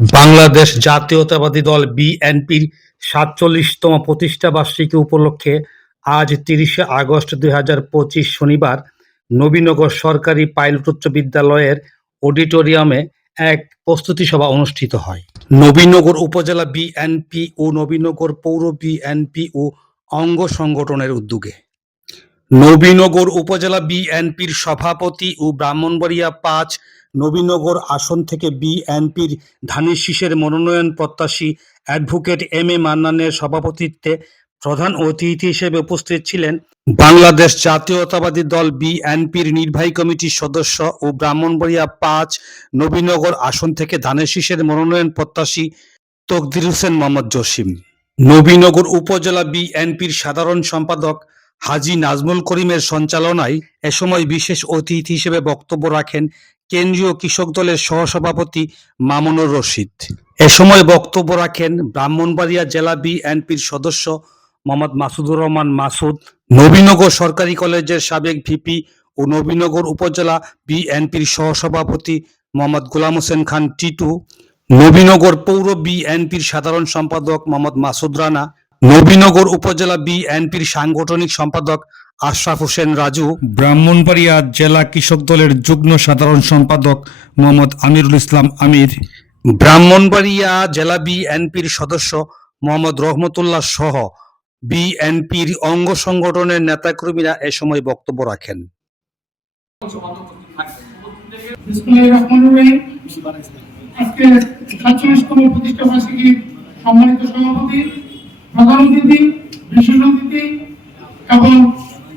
বাংলাদেশ জাতীয়তাবাদী দল বিএনপির সাতচল্লিশতম প্রতিষ্ঠা বার্ষিকী উপলক্ষে আজ তিরিশে আগস্ট দুই হাজার পঁচিশ শনিবার নবীনগর সরকারি পাইলট উচ্চ বিদ্যালয়ের অডিটোরিয়ামে এক প্রস্তুতি সভা অনুষ্ঠিত হয়। নবীনগর উপজেলা বিএনপি ও নবীনগর পৌর বিএনপি ও অঙ্গ সংগঠনের উদ্যোগে। নবীনগর উপজেলা বিএনপির সভাপতি ও ব্রাহ্মণবাড়িয়া পাঁচ নবীনগর আসন থেকে বিএনপির ধানের শীষের মনোনয়ন প্রত্যাশী অ্যাডভোকেট এম এ মান্নানের সভাপতিত্বে প্রধান অতিথি হিসেবে উপস্থিত ছিলেন বাংলাদেশ জাতীয়তাবাদী দল বিএনপির নির্বাহী কমিটির সদস্য ও ব্রাহ্মণবাড়িয়া পাঁচ নবীনগর আসন থেকে ধানের শীষের মনোনয়ন প্রত্যাশী তকদির হোসেন মোহাম্মদ জসিম। নবীনগর উপজেলা বিএনপির সাধারণ সম্পাদক হাজী নাজমুল করিমের সঞ্চালনায় এ সময় বিশেষ অতিথি হিসেবে বক্তব্য রাখেন কেন্দ্রীয় কৃষক দলের সহসভাপতি মামুনুর রশিদ। এ সময় বক্তব্য রাখেন ব্রাহ্মণবাড়িয়া জেলা বিএনপির সদস্য মোহাম্মদ মাসুদুর রহমান মাসুদ, নবীনগর সরকারি কলেজের সাবেক ভিপি ও নবীনগর উপজেলা বিএনপির সহসভাপতি মোহাম্মদ গোলাম হোসেন খান টিটু, নবীনগর পৌর বিএনপির সাধারণ সম্পাদক মোহাম্মদ মাসুদ রানা, নবীনগর উপজেলা বিএনপির সাংগঠনিক সম্পাদক আশরাফ হোসেন রাজু। ব্রাহ্মণবাড়িয়া জেলা কৃষক দলের যুগ্ম সাধারণ সম্পাদক মোহাম্মদ আমিরুল ইসলাম আমির। ব্রাহ্মণবাড়িয়া জেলা বিএনপির সদস্য মোহাম্মদ রহমতুল্লাহ সহ বিএনপির অঙ্গ সংগঠনের নেতাকর্মীরা এ সময় বক্তব্য রাখেন। বিসমিল্লাহির রহমানির রহিম। আজকে সাতচল্লিশতম প্রতিষ্ঠা বার্ষিকীর সম্মানিত সভাপতি প্রধান অতিথি বিশেষ অতিথি এবং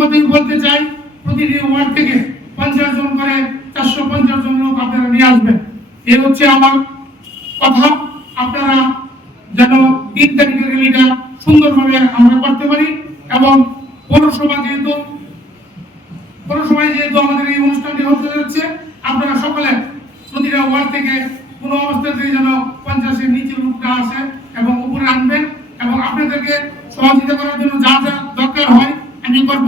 কথাই বলতে চাই, প্রতিটি ওয়ার্ড থেকে পঞ্চাশ জন করে চারশো পঞ্চাশ জন লোক আপনারা নিয়ে আসবেন। এই হচ্ছে আমার কথা। আপনারা যেন তিন তারিখের র্যালিটা সুন্দরভাবে আমরা করতে পারি এবং পৌরসভা যেহেতু, পৌরসভায় যেহেতু আমাদের এই অনুষ্ঠানটি হতে যাচ্ছে, আপনারা সকলে প্রতিটা ওয়ার্ড থেকে কোনো অবস্থাতে যেন পঞ্চাশের নিচে লোকটা এবং উপরে আনবেন এবং আপনাদেরকে সহযোগিতা করার জন্য যা যা দরকার হয় আমি করব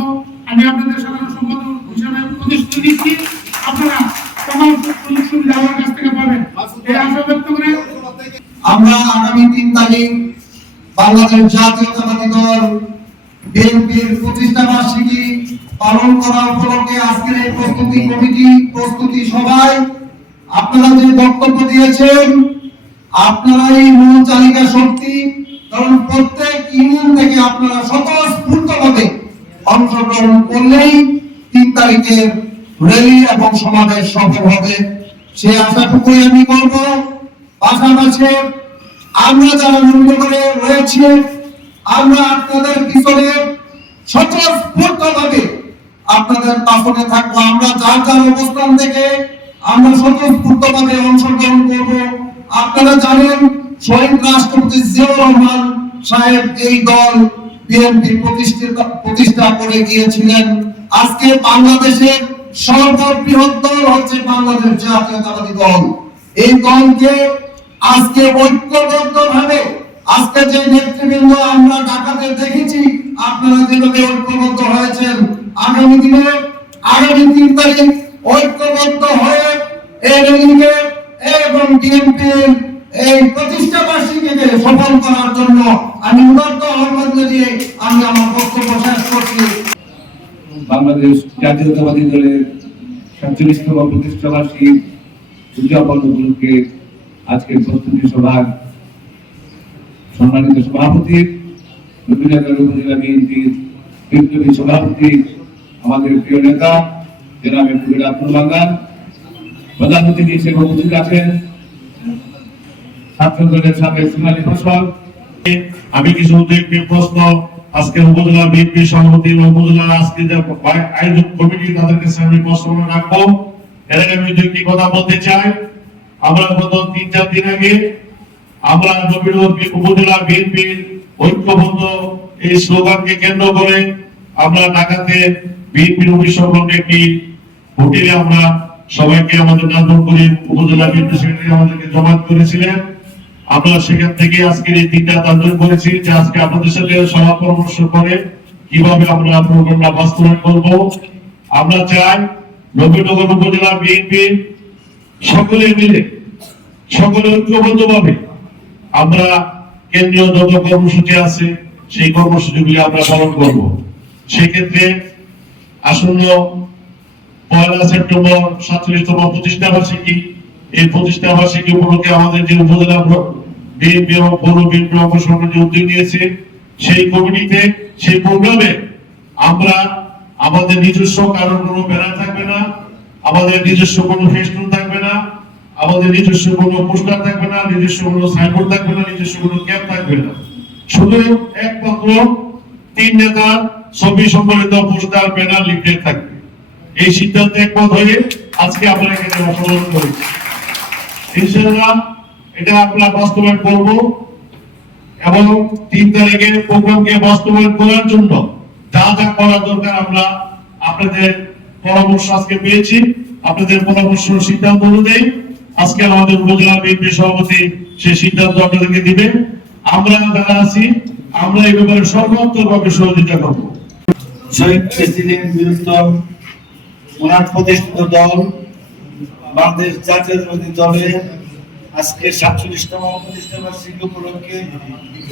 আমি আপনাদের সাধারণ সম্পাদক হিসাবে প্রতিশ্রুতি দিচ্ছি আপনারা সকল সুযোগ সুবিধা আমার কাছ থেকে পাবেন এই আশা ব্যক্ত করে আমরা আগামী তিন তারিখ বাংলাদেশ জাতীয়তাবাদী দল বিএনপির প্রতিষ্ঠা বার্ষিকী পালন করা উপলক্ষে আজকের এই প্রস্তুতি কমিটি, প্রস্তুতি সভায় আপনারা যে বক্তব্য দিয়েছেন আপনারাই মূল চালিকা শক্তি, কারণ প্রত্যেক ইউনিয়ন থেকে আপনারা স্বতঃস্ফূর্তভাবে অংশগ্রহণ করলেই তিন তারিখের র্যালি এবং সমাবেশ সফল হবে। সে আশাটুকুই আমি করব। পাশাপাশি আমরা যারা নন্দীগ্রামে রয়েছে, আমরা আপনাদের পিছনে স্বতঃস্ফূর্তভাবে আপনাদের পাশে থাকব। আমরা যার যার অবস্থান থেকে আমরা স্বতঃস্ফূর্তভাবে অংশগ্রহণ করব। আপনারা জানেন, শহীদ রাষ্ট্রপতি জিয়াউর রহমান সাহেব এই দল বিএনপি প্রতিষ্ঠিত প্রতিষ্ঠা করে গিয়েছিলেন। আজকে বাংলাদেশের সর্ববৃহৎ দল হচ্ছে বাংলাদেশ জাতীয়তাবাদী দল। এই দলকে আজকে ঐক্যবদ্ধ ভাবে আজকে যে নেতৃবৃন্দ আমরা ঢাকাতে দেখেছি, আপনারা যেভাবে ঐক্যবদ্ধ হয়েছেন, আগামী দিনে, আগামী তিন তারিখ ঐক্যবদ্ধ হয়ে এবং বিএনপির এই প্রতিষ্ঠা বার্ষিকীকে সফল করার জন্য আমি উদার্ত আহ্বান জানিয়ে আমি আমার বক্তব্য শেষ করছি। বাংলাদেশ জাতীয়তাবাদী দলের সাতচল্লিশতম প্রতিষ্ঠা বার্ষিকী উদযাপন উপলক্ষে আজকের প্রস্তুতি সভার সম্মানিত সভাপতি উপজেলা বিপ্লবী সভাপতি, আমাদের প্রিয় নেতা হিসেবে উপস্থিত আছেন সোনালী ফসল আমি কিছু প্রশ্ন আজকের উপজেলা বিএনপি সভাপতি এবং উপজেলার আজকে যে আয়োজক কমিটি আমি প্রশ্ন রাখব। এর আমি দুইটি কথা বলতে চাই। আমরা গত তিন চার দিন আগে আমরা উপজেলা বিএনপির ঐক্যবদ্ধ এই স্লোগানকে কেন্দ্র করে আমরা ঢাকাতে বিএনপির অফিস একটি হোটেলে আমরা সবাইকে আমাদের নান্দন করে উপজেলা বিএনপি সেক্রেটারি আমাদেরকে জমা করেছিলেন। আমরা সেখান থেকে আজকের এই তিনটা আন্দোলন করেছি যে আজকে আপনাদের সাথে সভা পরামর্শ করে কীভাবে আমরা প্রোগ্রামটা বাস্তবায়ন করব। আমরা চাই নবীনগর উপজেলা বিএনপি সকলে মিলে, সকলে ঐক্যবদ্ধ ভাবে আমরা কেন্দ্রীয় যত কর্মসূচি আছে, সেই কর্মসূচিগুলি আমরা পালন করব। সেক্ষেত্রে আসন্ন পয়লা সেপ্টেম্বর সাতচল্লিশতম প্রতিষ্ঠা বার্ষিকী, এই প্রতিষ্ঠা বার্ষিকী উপলক্ষে আমাদের যে উপজেলা বিএনপি এবং পৌর বিএনপি অংশগ্রহণ যে উদ্যোগ নিয়েছে, সেই কমিটিতে, সেই প্রোগ্রামে আমরা আমাদের নিজস্ব কারোর কোনো ব্যানার থাকবে না, আমাদের নিজস্ব কোনো ফেস্টুন থাকবে আমাদের নিজস্ব কোনো পোস্টার থাকবে না, নিজস্ব কোনো সাইনবোর্ড থাকবে না, নিজস্ব কোনো ক্যাপ থাকবে না। শুধু একমাত্র তিন নেতার ছবি সম্বলিত পোস্টার, ব্যানার, লিফলেট থাকবে। এই সিদ্ধান্তে একমত হয়ে আজকে আমরা এখানে অংশগ্রহণ করেছি ইনশাআল্লাহ এটা আমরা বাস্তবায়ন করব এবং তিন তারিখে প্রোগ্রামকে বাস্তবায়ন করার জন্য যা যা করা দরকার আমরা আপনাদের পরামর্শ আজকে পেয়েছি। আপনাদের পরামর্শ সিদ্ধান্ত অনুযায়ী আজকে আমাদের উপজেলা বিএনপি সভাপতি সেই সিদ্ধান্ত আপনাদেরকে দিবে। আমরা যারা আছি, আমরা এই ব্যাপারে সর্বোত্তরভাবে সহযোগিতা করব। শহীদ প্রেসিডেন্ট ওনার প্রতিষ্ঠিত দল, বাংলাদেশ জাতীয়তাবাদী দলে আজকে সাতচল্লিশতম প্রতিষ্ঠা বার্ষিকী উপলক্ষে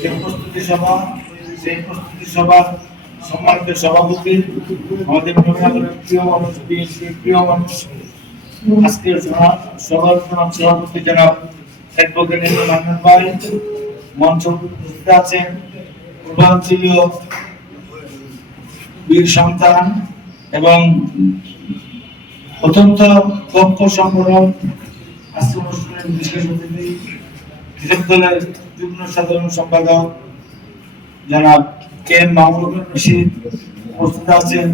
যে প্রস্তুতি সভা, সেই প্রস্তুতি সভার সম্মানিত সভাপতি, আমাদের প্রিয় মানুষ প্রিয় মানুষ আজকের সভা- সভার সভাপতি আজকে বিশেষ অতিথি কৃষক সাধারণ সম্পাদক জনাব কে এম রশিদ উপস্থিত আছেন।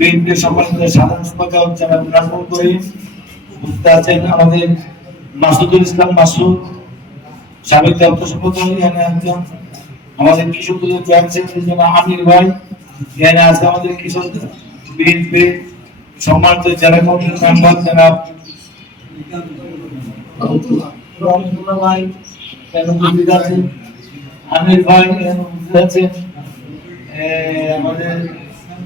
বিএনপির সম্মানিত সাধারণ সম্পাদক জনাব নাজমুল করিম, উপস্থিত আছেন আমাদের মাসুদুল ইসলাম মাসুদ, সাবেক দপ্তর সম্পাদক এখানে একজন আমাদের কৃষক দলের জয়েন্ট সেক্রেটারি আমির ভাই এখানে আছে আমাদের কৃষক বিএনপি সম্মানিত জেলা কমিটির মেম্বার জনাব ভাই আমির ভাই আছেন আমাদের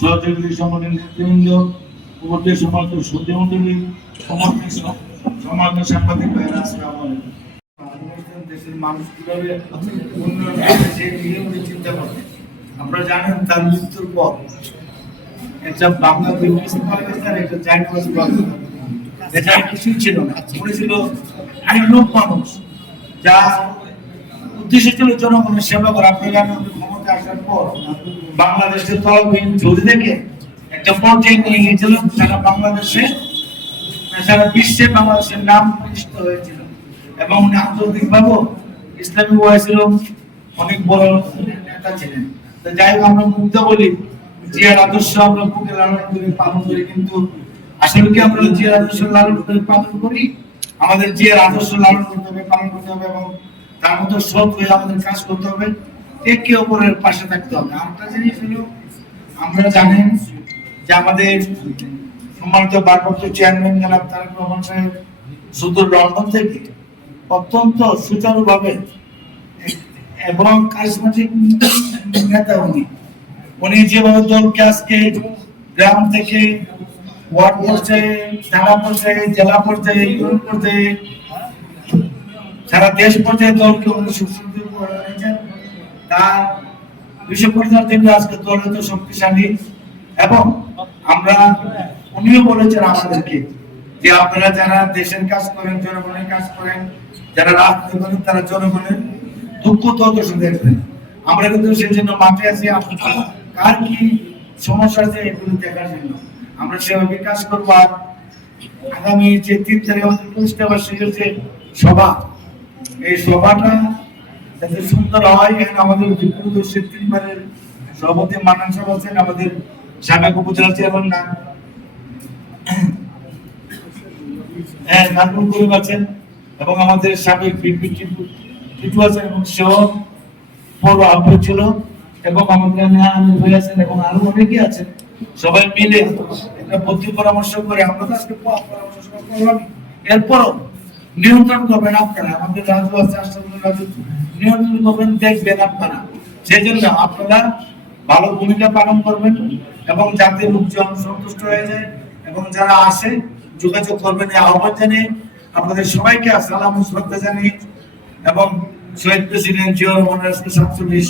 সহযোগী সংগঠনের নেতৃবৃন্দ উপস্থিত সমাজ সত্যি মন্ডলী সমাজ সাংবাদিক দেশের মানুষ কীভাবে উন্নয়ন করবে সেই নিয়ে চিন্তা জানেন তার মৃত্যুর পর একটা বাংলা একটা এটা ছিল না। আইনলোক মানুষ যা উদ্দেশ্য ছিল জনগণের সেবা করা। আপনারা ক্ষমতা আসার পর বাংলাদেশের তহবিল ঝুড়ি থেকে একটা পর্যায়ে নিয়ে গিয়েছিল, সারা বাংলাদেশে, সারা বিশ্বে বাংলাদেশের নাম প্রতিষ্ঠিত হয়েছিল। এবং উনি আন্তর্জাতিক ভাবেও ইসলামী ওয়াইছিল অনেক বড় নেতা ছিলেন। তো যাই হোক, আমরা মুগ্ধ বলি জিয়ার আদর্শ আমরা বুকে লালন করে পালন করি, কিন্তু আসলে কি আমরা জিয়ার আদর্শ লালন করে পালন করি? আমাদের জিয়ার আদর্শ লালন করতে হবে, পালন করতে হবে, এবং তার মতো সৎ হয়ে আমাদের কাজ করতে হবে। একে অপরের পাশে থাকতে হবে। আরেকটা জিনিস হলো, আমরা জানেন যে আমাদের সম্মানিত ভারপ্রাপ্ত চেয়ারম্যান জনাব তারেক রহমান সাহেব সুদূর লন্ডন থেকে অত্যন্ত সুচারুভাবে এবং কারিজমাটিক নেতা উনি। উনি যেভাবে দলকে আজকে গ্রাম থেকে ওয়ার্ড পর্যায়ে, থানা পর্যায়ে, জেলা পর্যায়ে, ইউনিয়ন পর্যায়ে, সারা দেশ পর্যায়ে দলকে উনি সুসংগঠিত তার বিশ্ব পরিচালনার আজকে দল শক্তিশালী এবং আমরা উনিও বলেছেন আমাদেরকে যে আপনারা যারা দেশের কাজ করেন, জনগণের কাজ করেন, যারা রাজনীতি করেন, তারা জনগণের দুঃখ দুর্দশ দেখবেন। আমরা কিন্তু সেই জন্য মাঠে আছি। কার কি সমস্যা আছে এগুলো দেখার জন্য আমরা সেভাবে কাজ করব। আর আগামী যে তিন তারিখ আমাদের প্রতিষ্ঠা বার্ষিকীর যে সভা, এই সভাটা যাতে সুন্দর হয় এখানে আমাদের সভাপতি মানান সাহেব আছেন, আমাদের উপজেলা চেয়ারম্যান না হ্যাঁ নাজমুল করিম আছেন এবং আমাদের সাবেক বিপি আছেন এবং ছিল এবং আমাদের আমির ভাই আছেন এবং আরও অনেকে আছেন। সবাই মিলে একটা বুদ্ধি পরামর্শ করে আমরা তো আজকে পরামর্শ করলাম এরপরও নিয়ন্ত্রণ করবেন আপনারা। আমাদের রাজু আছে আশরাফুল রাজু নিয়ন্ত্রণ করবেন, দেখবেন আপনারা। সেই জন্য আপনারা ভালো ভূমিকা পালন করবেন এবং যাতে লোকজন সন্তুষ্ট হয়ে যায় এবং যারা আসে, যোগাযোগ করবেন এই আহ্বান জানিয়ে আপনাদের সবাইকে আসসালাম শ্রদ্ধা জানিয়ে এবং শহীদ প্রেসিডেন্ট জিয়া রহমানের আজকে সাতচল্লিশ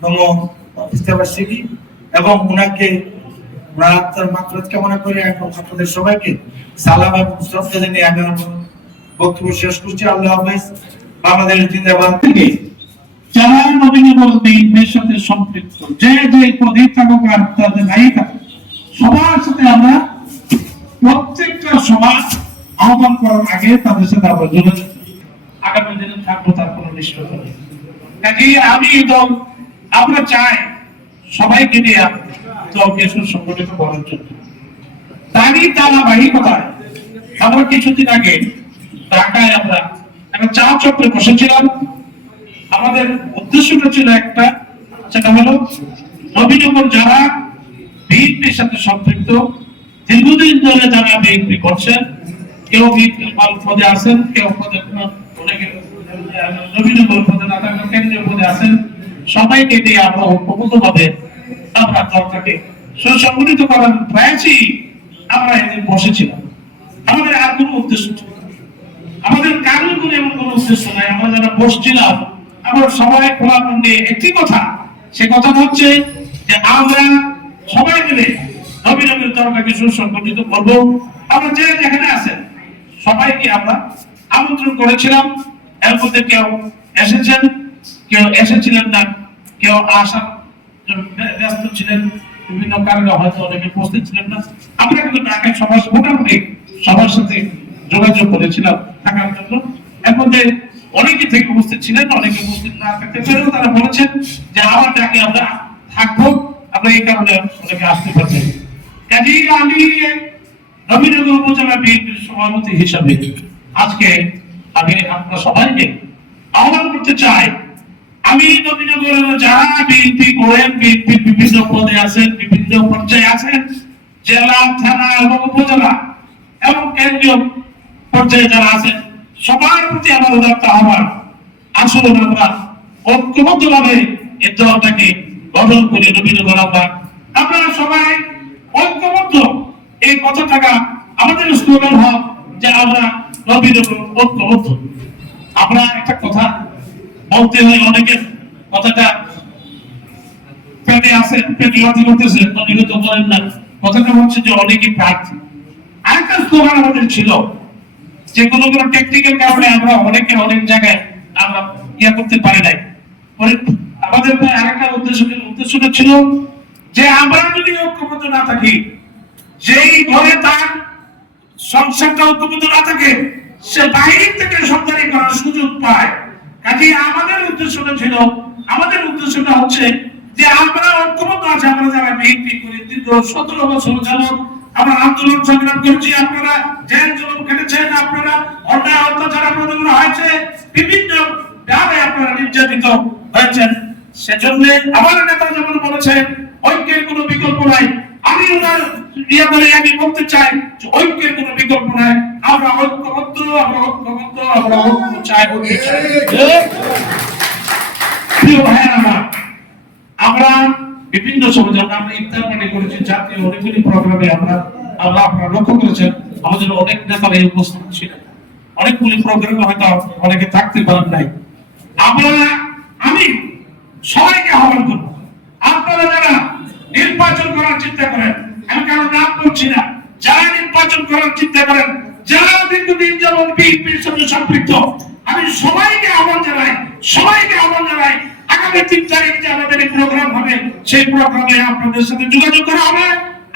তম এবং ওনাকে ওনার আত্মার মাত্রাত কামনা করে এখন আপনাদের সবাইকে সালাম এবং শ্রদ্ধা জানিয়ে আমি বক্তব্য শেষ করছি। আল্লাহ হাফেজ, বাংলাদেশ জিন্দাবাদ। থেকে যারা সাথে সম্পৃক্ত। যে যে পদে থাকুক আর তাদের নাই থাকুক সবার সাথে আমরা প্রত্যেকটা সমাজ আহ্বান করার আগে তাদের সাথে আমরা যোগাযোগ আগামী দিনে থাকব তার কোনো নিশ্চয়তা নেই। আমি আমরা চাই সবাইকে নিয়ে দলকে সুসংগঠিত করার জন্য। তারই ধারাবাহিকতায় আমরা কিছুদিন আগে ঢাকায় আমরা একটা চা চক্রে বসেছিলাম আমাদের উদ্দেশ্যটা ছিল একটা, সেটা হলো নবীনগর যারা বিএনপির সাথে সম্পৃক্ত, দীর্ঘদিন ধরে যারা বিএনপি করছেন কেউ বিএনপি পদে আছেন, কেউ পদে অনেকে নবীনগর পদে না থাকলেও কেন্দ্রীয় পদে আছেন, সবাইকে নিয়ে আমরা ঐক্যবদ্ধ ভাবে আমরা দলটাকে সুসংগঠিত করার প্রয়াসই আমরা এদিন বসেছিলাম আমাদের আর কোনো উদ্দেশ্য ছিল। আমাদের কারোর কোনো এমন কোনো উদ্দেশ্য নাই। আমরা যারা বসছিলাম, আমরা সবাই খোলা মন্ডে একটি কথা, সে কথা হচ্ছে যে আমরা সবাই মিলে তরকাকে সুসংগঠিত আমরা যে যেখানে আছেন, সবাইকে আমরা আমন্ত্রণ করেছিলাম। এর মধ্যে কেউ এসেছেন, কেউ এসেছিলেন না, কেউ আসার ব্যস্ত ছিলেন। বিভিন্ন কারণে হয়তো অনেকে উপস্থিত ছিলেন না। আমরা কিন্তু ঢাকায় সবার মোটামুটি সবার সাথে যোগাযোগ করেছিলাম থাকার জন্য। এর মধ্যে অনেকে থেকে উপস্থিত ছিলেন, অনেকে উপস্থিত না থাকতে পেরেও তারা বলেছেন যে আমার ডাকে আমরা থাকব, আমরা এই কারণে অনেকে আসতে পারছি আমি নবীনগর উপজেলা বিএনপির সভাপতি হিসাবে আজকে আমি সবাইকে আহ্বান করতে চাই। আমি নবীনগরের যারা বিএনপি করেন বিভিন্ন পদে আছেন, বিভিন্ন পর্যায়ে আছেন, জেলা, থানা এবং উপজেলা এবং কেন্দ্রীয় পর্যায়ে যারা আছেন, সবার প্রতি আমার উদাত্ত আহ্বান। আসলে আমরা ঐক্যবদ্ধ ভাবে এই দলটাকে গঠন করে নবীনগর আমরা আপনারা সবাই ঐক্যবদ্ধ। এই কথাটা আমাদের স্লোগান হোক যে আমরা নবীনগর ঐক্যবদ্ধ। আমরা একটা কথা বলতে হয় অনেকের কথাটা পেটে আসেন পেটে লাথি করতেছেন অনেকে করেন না। কথাটা হচ্ছে যে অনেকে প্রার্থী। আরেকটা স্লোগান আমাদের ছিল যে কোনো কোনো টেকনিক্যাল কারণে আমরা অনেকে অনেক জায়গায় আমরা ইয়া করতে পারি নাই। আমাদের আরেকটা উদ্দেশ্য উদ্দেশ্যটা ছিল যে আমরা যদি ঐক্যবদ্ধ না থাকি, যেই ঘরে তার সংসারটা ঐক্যবদ্ধ না থাকে, সে বাইরে থেকে সন্ধানী করার সুযোগ পায়। কাজে আমাদের উদ্দেশ্যটা ছিল, আমাদের উদ্দেশ্যটা হচ্ছে যে আমরা ঐক্যবদ্ধ আছে, আমরা যারা বিএনপি করি দীর্ঘ সতেরো বছর যাবত আমরা আন্দোলন সংগ্রাম করছি আপনারা, জেল জুলুম কেটেছেন আপনারা, অন্যায় অত্যাচার আপনাদের হয়েছে, বিভিন্ন ভাবে আপনারা নির্যাতিত হয়েছেন। সেজন্য আমার নেতা যেমন বলেছেন ঐক্যের কোনো বিকল্প নাই। আমি ওনার ইয়ে করে আমি বলতে চাই যে ঐক্যের কোনো বিকল্প নাই। আমরা ঐক্যবদ্ধ আমরা ঐক্যবদ্ধ, আমরা ঐক্য চাই ঐক্য চাই। প্রিয় ভাইয়ের বিভিন্ন সময় যেমন আমরা ইফতার পার্টি করেছি, জাতীয় অনেকগুলি প্রোগ্রামে আমরা আমরা আপনারা লক্ষ্য করেছেন, আমাদের অনেক নেতারা উপস্থিত ছিলেন। অনেকগুলি প্রোগ্রামে হয়তো অনেকে থাকতে পারেন নাই। আমি সবাইকে আহ্বান করব, আপনারা যারা নির্বাচন করার চিন্তা করেন, আমি কারও নাম বলছি না, যারা নির্বাচন করার চিন্তা করেন দীর্ঘদিন যাবৎ বিএনপির সাথে সম্পৃক্ত, আমি সবাইকে আহ্বান জানাই, সবাইকে আহ্বান জানাই আগামী তিন তারিখ আমাদের এই প্রোগ্রাম হবে সেই প্রোগ্রামে আপনাদের সাথে যোগাযোগ করা হবে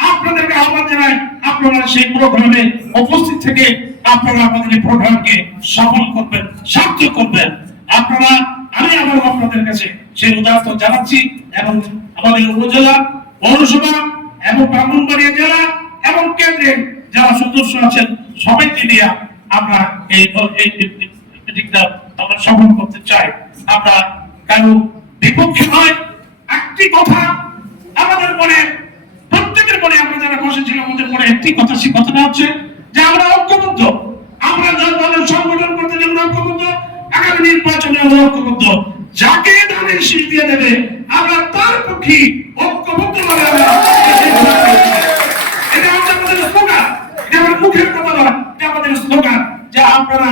আপনাদেরকে আহ্বান জানাই আপনারা সেই প্রোগ্রামে উপস্থিত থেকে আপনারা আমাদের এই প্রোগ্রামকে সফল করবেন সাহায্য করবেন আপনারা আমি আবার আপনাদের কাছে সেই উদাহরণ জানাচ্ছি এবং আমাদের উপজেলা পৌরসভা এবং ব্রাহ্মণবাড়িয়া জেলা এবং কেন্দ্রে যারা সদস্য আছেন সবাইকে নিয়ে আমরা এই এই আমরা সফল করতে চাই আমরা কারও বিপক্ষে নয়, একটি কথা আমাদের মনে, প্রত্যেকের মনে আমরা যারা বসেছিলাম আমাদের মনে একটি কথা, সেই কথাটা হচ্ছে যে আমরা ঐক্যবদ্ধ। আমরা জনগণের সংগঠন করতে জন্য ঐক্যবদ্ধ, আগামী নির্বাচনে আমরা ঐক্যবদ্ধ। যাকে ধানের শীষ দিয়ে দেবে, আমরা তার পক্ষে ঐক্যবদ্ধ ভাবে আমরা এটা হচ্ছে আমাদের স্লোগান। এটা আমার মুখের কথা নয়, এটা আমাদের স্লোগান। যে আপনারা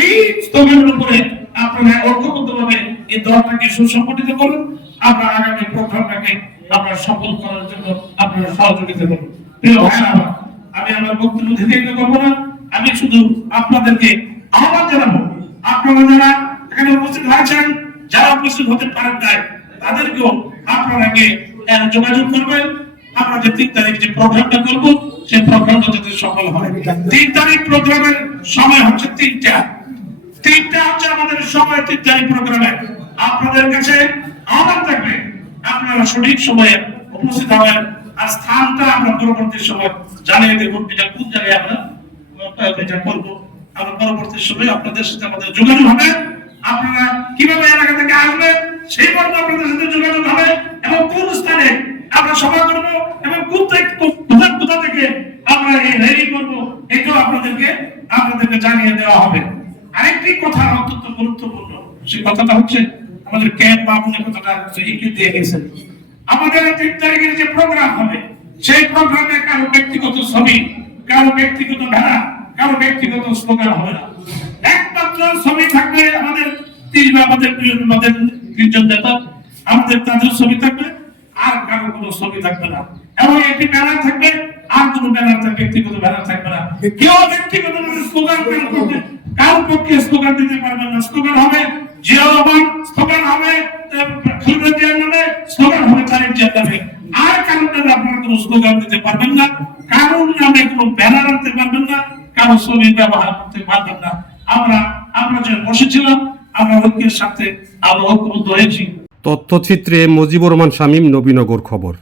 এই স্লোগানের উপরে আপনারা ঐক্যবদ্ধ ভাবে এই দলটাকে সুসংগঠিত করুন। আমরা আগামী প্রোগ্রামটাকে আমরা সফল করার জন্য আপনারা সহযোগিতা করুন। আমি আমার বক্তব্য দীর্ঘায়িত করব না। আমি শুধু আপনাদেরকে আহ্বান জানাব। আপনারা যারা এখানে উপস্থিত হয়েছেন যারা উপস্থিত হতে পারেন নাই তাদেরকেও আপনারা আগে, আহ, যোগাযোগ করবেন। আমরা যে তিন তারিখ যে প্রোগ্রামটা করব সেই প্রোগ্রামটা যদি সফল হয়। তিন তারিখ প্রোগ্রামের সময় হচ্ছে তিনটা। তিনটা হচ্ছে আমাদের সময় তিন তারিখ প্রোগ্রামে। আপনাদের কাছে আহ্বান থাকবে, আপনারা সঠিক সময়ে উপস্থিত হবেন আর স্থানটা আমরা পরবর্তী সময় জানিয়ে দেবো, এটা কোন জায়গায় আমরা এটা করব। আমরা পরবর্তী সময় আপনাদের সাথে আমাদের যোগাযোগ হবে। আপনারা কীভাবে এলাকা থেকে আসবেন, সেই মর্মে আপনাদের সাথে যোগাযোগ হবে এবং কোন স্থানে আমরা সভা করব এবং কোন কোথা কোথা থেকে আমরা এই র্যালি এটাও আপনাদেরকে আপনাদেরকে জানিয়ে দেওয়া হবে। আরেকটি কথা অত্যন্ত গুরুত্বপূর্ণ। সেই কথাটা হচ্ছে, আমাদের ক্যাম্প বাবুনের কথাটা ইঙ্গিত দিয়ে গেছেন আমাদের তিন তারিখের যে প্রোগ্রাম হবে, সেই প্রোগ্রামে কারও ব্যক্তিগত ছবি, কারও ব্যক্তিগত ভেড়া কারও ব্যক্তিগত স্লোগান হবে না। একমাত্র ছবি থাকবে আমাদের তিন আমাদের আমাদের তিনজন নেতা। আমাদের তাদের ছবি থাকবে, আর কারও কোনো ছবি থাকবে না। এবং একটি ব্যানার থাকবে, আর কোনো ব্যানার ব্যক্তিগত ব্যানার থাকবে না। কেউ ব্যক্তিগত স্লোগান কারও পক্ষে স্লোগান দিতে পারবেন না? স্লোগান হবে জিয়া স্লোগান হবে জিয়ার নামে স্লোগান হবে তারিক জিয়ার নামে আর কারোর নামে আপনারা কোনো স্লোগান দিতে পারবেন না, কারোর নামে কোনো ব্যানার আনতে পারবেন না কারও ছবি ব্যবহার করতে পারবেন না। আমরা আমরা যে বসেছিলাম আমরা ঐক্যের সাথে আমরা ঐক্যবদ্ধ হয়েছি। তথ্যচিত্রে মজিবুর রহমান শামীম, নবীনগর খবর।